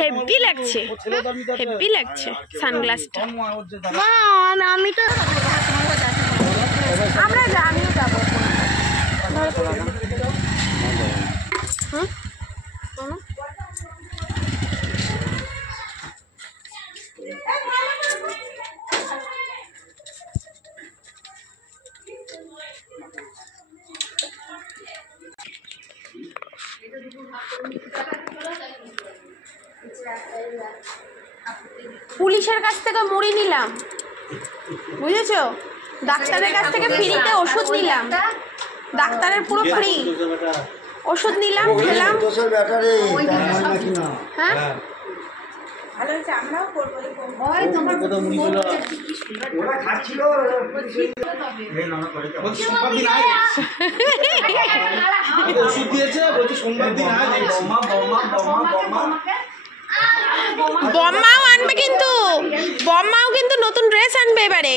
Heavy লাগছে, heavy লাগছে সানগ্লাসটা। আমি তো আমিও যাবো। পুলিশের কাছ থেকে মুড়ি নিলাম, বুঝেছো? ডাক্তারের কাছ থেকে ফ্রিতে ওষুধ নিলাম, ডাক্তারের পুরো ফ্রি ওষুধ নিলাম, খেলাম। হ্যাঁ ভালো হয়েছে, আমরাও করবো। বম্মাও আনবে, কিন্তু বম্মাও কিন্তু নতুন ড্রেস আনবে এবারে।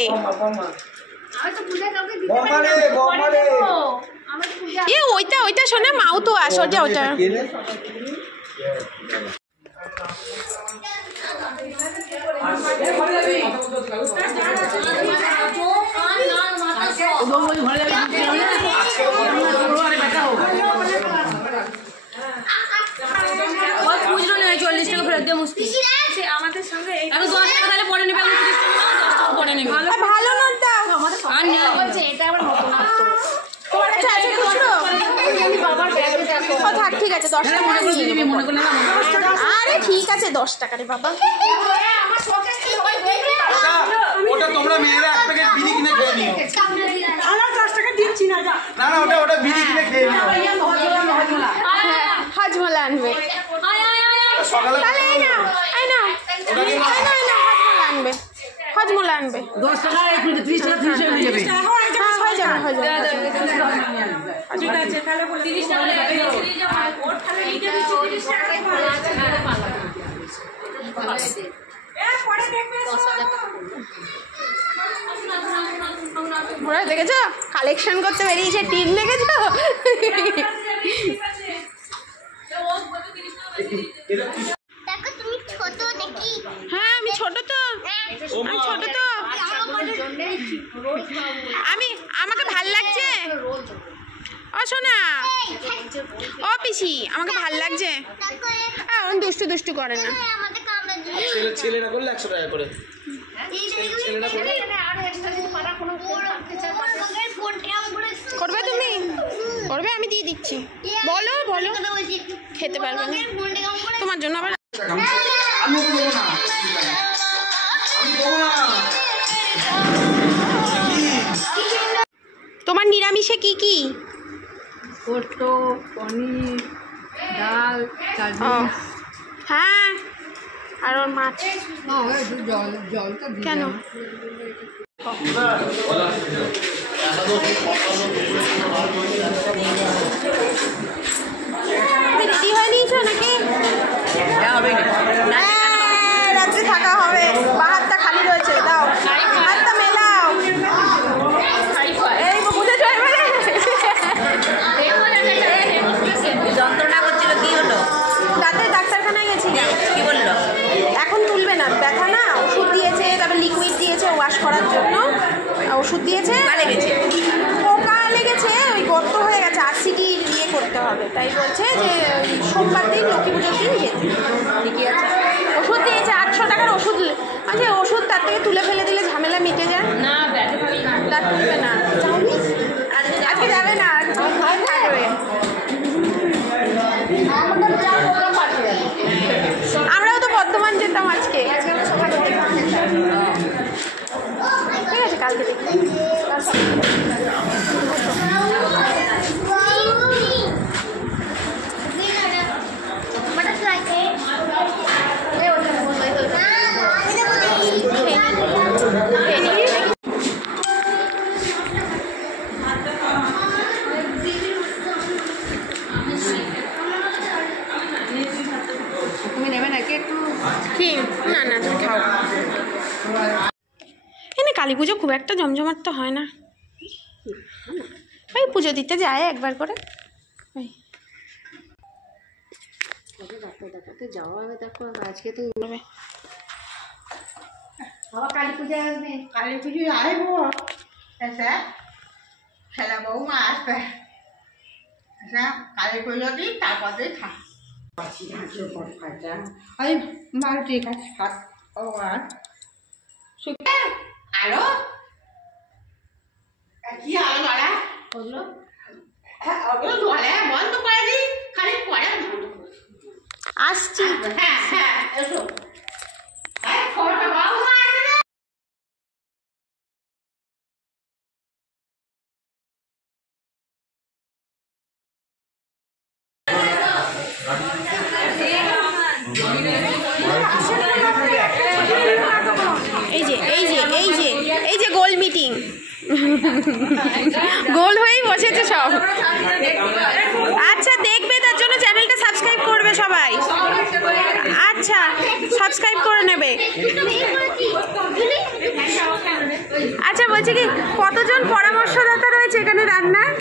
এ ওইটা ওইটা শোনা, মাও তো আসো যা ওইটা। ভালো নোট দাও। থাক, ঠিক আছে 10 টাকা। আরে ঠিক আছে 10 টাকা রে বাবা। ওটা তোমরা মেয়েরা এক প্যাকেট বিড়ি কিনে খেয়ে নিও। আমরা 10 টাকা দিচ্ছি না। না না, ওটা বিড়ি কিনে খেয়ে নিও। হাজমোলা আনবে তাহলে। এই নাও, এই নাও, হাজমোলা আনবে, হাজমোলা আনবে। 10 টাকা 30 টাকা 30 টাকা হয়ে যাবে। হ্যাঁ হয়ে যাবে, হয়ে যাবে। ঠিক আছে তাহলে 30 টাকা ওর তাহলে নিতে দিচ্ছি 30 টাকা। ওরা দেখেছো কালেকশন করতে বেরিয়েছে, টিম দেখেছো? হ্যাঁ আমি ছোট তো, আমি ছোট তো। আমাকে ভাল লাগছে। ও শোনা, ও পিসি আমাকে ভাল লাগছে। দুষ্টু দুষ্টু করে না। ছেলেরা করলে 100 টাকা করে। করবে তুমি? করবে, আমি দিয়ে দিচ্ছি। বলো বলো, খেতে পারবে না তোমার জন্য আবার। তোমার নিরামিষে কি কি? পোস্ত, পনির, ডাল, চাটনি। হ্যাঁ আর ওর মাছ। জলটা কেন? রেডি হয়ে নিয়েছো নাকি? রাত্রে থাকা হবে। বাহারটা খালি রয়েছে, দাও হাতটা মেলাও। এই বুঝেছো এবারে? যন্ত্রণা করছিল, কি হলো? দাঁতের ডাক্তারখানায় গেছি। কি বললো? এখন তুলবে না, ব্যথা না। ওষুধ দিয়েছে, তারপর লিকুইড দিয়েছে ওয়াশ করার জন্য, ওষুধ দিয়েছে। পোকা লেগেছে, ওই গর্ত হয়ে গেছে, আরসিটি দিয়ে করতে হবে। তাই বলছে যে সোমবার দিন, লক্ষ্মী পুজোর দিন যেতে। ঠিকই আছে। ওষুধ দিয়েছে 800 টাকার ওষুধ। আচ্ছা ওষুধ তার থেকে তুলে ফেলে দিলে ঝামেলা মিটে যায় না। দাঁত তুলবে না, আজকে যাবে না, ভয় থাকবে। আমরাও তো বর্ধমান যেতাম আজকে। ঠিক আছে, কালকে দেখি। তুমি নেবে নাকি একটু? কি? না না তুমি খাও। এখানে কালী পুজো খুব একটা জমজমাট তো হয় না, ওই পুজো দিতে যায় একবার করে। ডাক্তার দেখাতে যাওয়া হবে, দেখো আজকে তো আবার কালী পূজায় আসবে। কালী পুজোয় আসবো, এসে ছেলে বৌমা আসবে, এসে কালী পুজো দিন তারপর দিয়ে খা। আমি ভালো ঠিক আছে খাত ও আর আলো কি আলো বাড়া বললো ওগুলো জলে বন্ধ করে দিই, খালি পরে বন্ধ করে দিই। আসছি। হ্যাঁ হ্যাঁ এসো। খবরটা বৌমা আসবে। এই যে এই যে এই যে এই যে গোল মিটিং, গোল হয়েই বসেছে সব। আচ্ছা দেখবে, তার জন্য চ্যানেলটা সাবস্ক্রাইব করবে সবাই। আচ্ছা সাবস্ক্রাইব করে নেবে। আচ্ছা বলছি কি, কতজন পরামর্শদাতা রয়েছে এখানে রান্নার?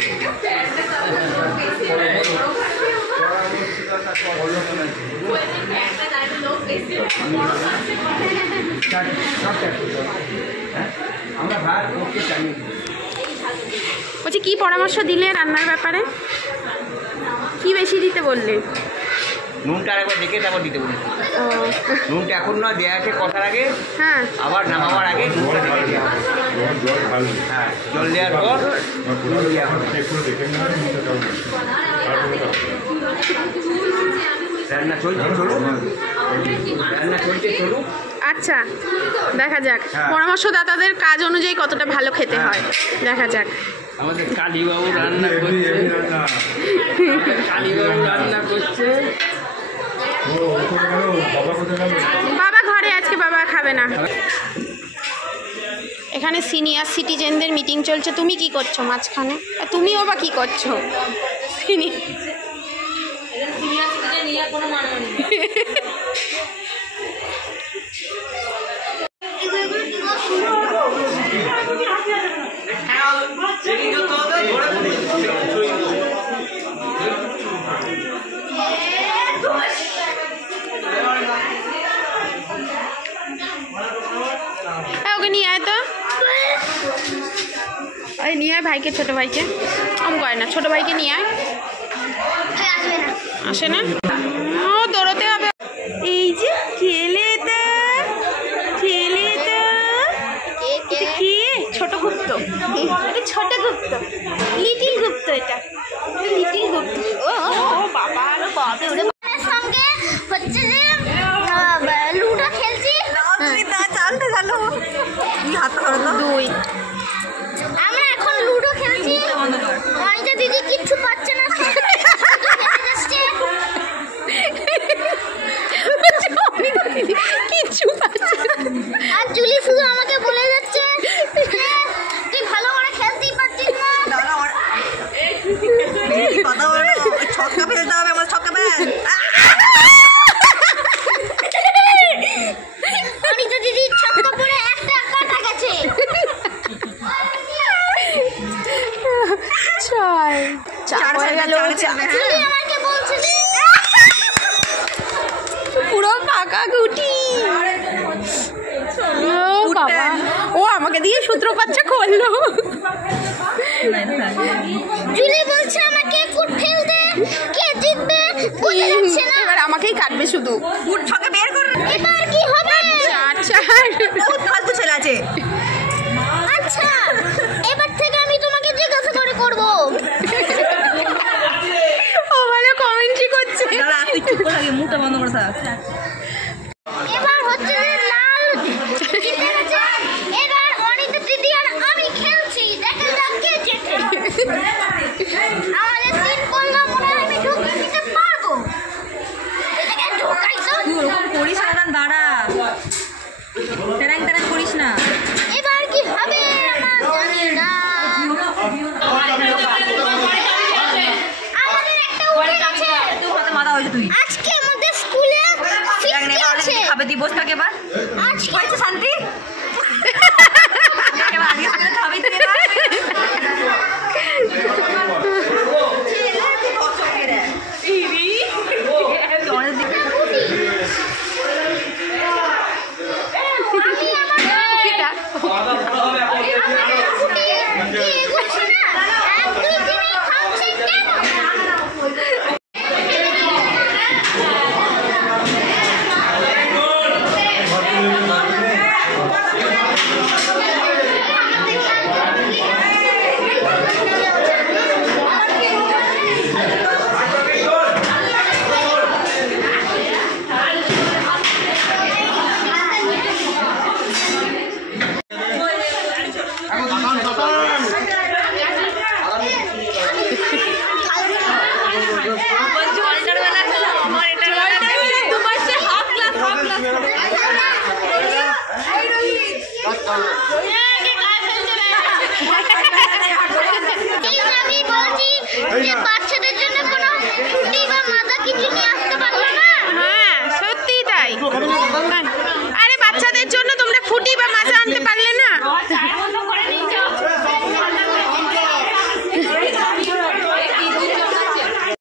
বলছি কি পরামর্শ দিলে রান্নার ব্যাপারে? কি বেশি দিতে বললে? নুনটা আরেকবার দেখে তারপর দিতে বলি। ও নুনটা এখন না দেওয়া আছে কথার আগে, হ্যাঁ, আবার নামাবার আগে নুনটা দেখে দেওয়া হবে। হ্যাঁ, জল দেওয়ার পর নুন দেওয়া হবে। রান্না চলছে, চলুক। রান্না চলছে, চলুক। আচ্ছা দেখা যাক হ্যাঁ। পরামর্শদাতাদের কাজ অনুযায়ী কতটা ভালো খেতে হয়, দেখা যাক। আমাদের কালীবাবু রান্না করছে, কালীবাবু রান্না করছে। বাবা ঘরে আজকে, বাবা খাবে না। এখানে সিনিয়র সিটিজেনদের মিটিং চলছে, তুমি কি করছো মাঝখানে? আর তুমিও বা কি করছো? ওকে নিয়ে আয় তো, ওই নিয়ে আয় ভাইকে, ছোট ভাইকে। কম করে না, ছোট ভাইকে নিয়ে আয়। আসে না, ও দৌড়তে হবে। এই যে খেলে তো, খেলে তো। এটা কি? ছোট গুপ্ত, এটা ছোট গুপ্ত, লিটিল গুপ্ত, এটা লিটিল গুপ্ত। ও বাবা, সঙ্গে হচ্ছে যে লুডো খেলছি। দুই। আমরা এখন লুডো খেলছি। অনিতা দিদি কিচ্ছু পাচ্ছে না, কিচ্ছু পাচ্ছে না। আর জুলি শুধু আমাকে বলে যাচ্ছে তুই ভালো করে খেলতেই পারছিস না। কথা বলো, ছক্কা ফেলতে হবে, আমার ছক্কা ফেল। অনিতা দিদির ছক্কা পড়ে একটা কাটা গেছে। ছয়, চার হয়ে গেল। জুলি আমাকে বলছে যে পুরো পাকা গুটি। ও বাবা, ও আমাকে দিয়ে সূত্রপাতটা করলো। জুলি বলছে আমাকে কুট ফেলতে, কে জিতবে বোঝা যাচ্ছে না। এবার আমাকেই কাটবে শুধু। উঠ, ছক্কা বের কর। এবার কি হবে? চার চার। বহুত ফালতু ছেলে আছে। আচ্ছা এবার থেকে আমি তোমাকে জিজ্ঞাসা করে করবো। ও ভালো কমেন্ট্রি করছে। দাঁড়া, তুই চুপ করে আগে মুখটা বন্ধ করে থাক। এবার হচ্ছে যে লাল জিতে গেছে। এবার অনিতা দিদি আর আমি খেলছি, দেখা যাক কে জেতে। আমাদের তিন পল্লা মনে হয় আমি ঢুকিয়ে দিতে পারবো। এটাকে ঢোকাই তো। তুই ওরকম করিস না, দাঁড়া, তেরাং তেরাং করিস না। এবার কি হবে আমার জানি না। আমাদের একটা উঠে গেছে। তুই হাতে মাথা হয়েছে তুই। আজকে আমাদের স্কুলে ফিস্টি আছে। খাবে তুই, বসে থাক এবার। আজকে হয়েছে শান্তি। এবার আজকে সকালে খাবি তুই এবার। চলো